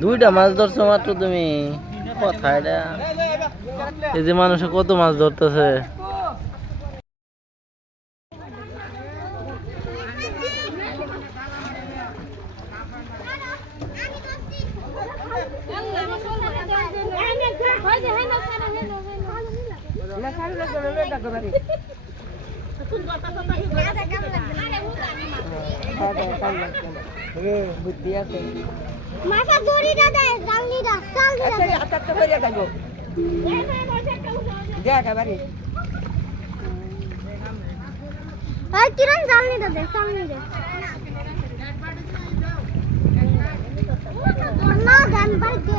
দুইটা মাছ ধরছো মাত্র তুমি, কথা এটা। এই যে মানুষে কত মাছ ধরতেছে। মাথা দড়িটা দেয় জালনিটা জালনিটা আচ্ছা তো করিয়া যাইবো দেখা বাড়ি এই কিরণ জালনিটা দে জালনিটা না জান বাড়ি দে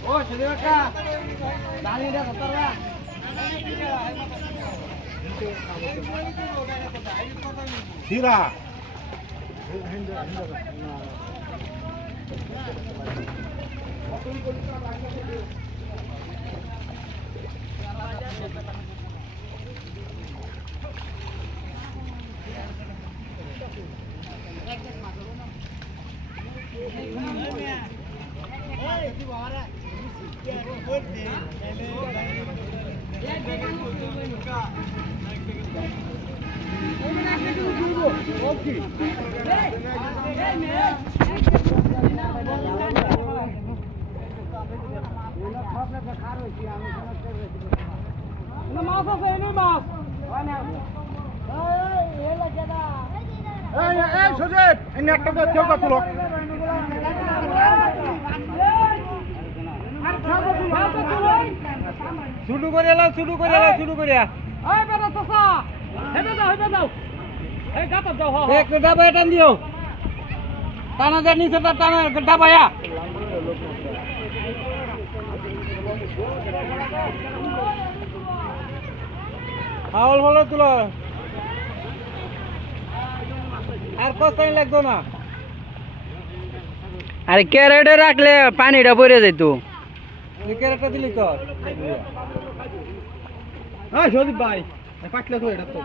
Oh, sudah kak. Tali dah kotor lah. Sira. শুরু করে এলাম শুরু করে এলাম শুরু করে এই বেটা চাচা হেবে যাও এই গাতা যাও হ এক ডাবা টান দিও টানা দে নিচে টানা ডাবায়া হাওল ভালো তুলো আর কতই লাগতো না আরে ক্যারেটে রাখলে পানিটা পড়ে যেত। ক্যারেটটা দিলি তো হ্যাঁ সদীপ ভাই পাটলে তো এটা তো